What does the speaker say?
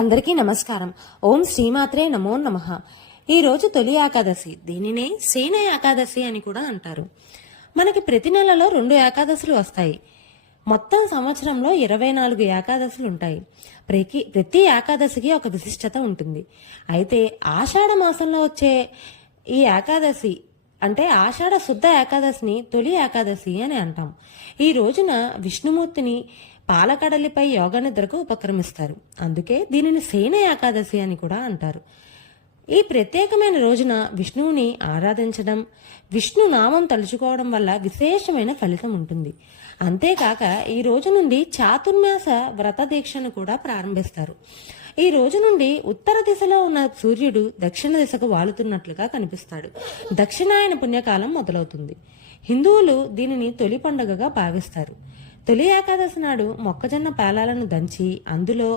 అందరికీ నమస్కారం. ఓం శ్రీమాత్రే నమో నమః. ఈరోజు తొలి ఏకాదశి. దీనినే సేన ఏకాదశి అని కూడా అంటారు. మనకి ప్రతి నెలలో 2 ఏకాదశులు వస్తాయి. మొత్తం సంవత్సరంలో 24 ఏకాదశులు ఉంటాయి. ప్రతి ఏకాదశికి ఒక విశిష్టత ఉంటుంది. అయితే ఆషాఢ మాసంలో వచ్చే ఈ ఏకాదశి అంటే ఆషాఢ శుద్ధ ఏకాదశిని తొలి ఏకాదశి అని అంటాం. ఈ రోజున విష్ణుమూర్తిని పాలకడలిపై యోగ నిద్రకు ఉపక్రమిస్తారు. అందుకే దీనిని సేన ఏకాదశి అని కూడా అంటారు. ఈ ప్రత్యేకమైన రోజున విష్ణువుని ఆరాధించడం, విష్ణు నామం తలుచుకోవడం వల్ల విశేషమైన ఫలితం ఉంటుంది. అంతేకాక ఈ రోజు నుండి చాతుర్మాస వ్రత దీక్షను కూడా ప్రారంభిస్తారు. ఈ రోజు నుండి ఉత్తర దిశలో ఉన్న సూర్యుడు దక్షిణ దిశకు వాలుతున్నట్లుగా కనిపిస్తాడు. దక్షిణాయన పుణ్యకాలం మొదలవుతుంది. హిందువులు దీనిని తొలి పండుగగా భావిస్తారు. తొలి ఏకాదశి నాడు మొక్కజొన్న పేలాలను దంచి అందులో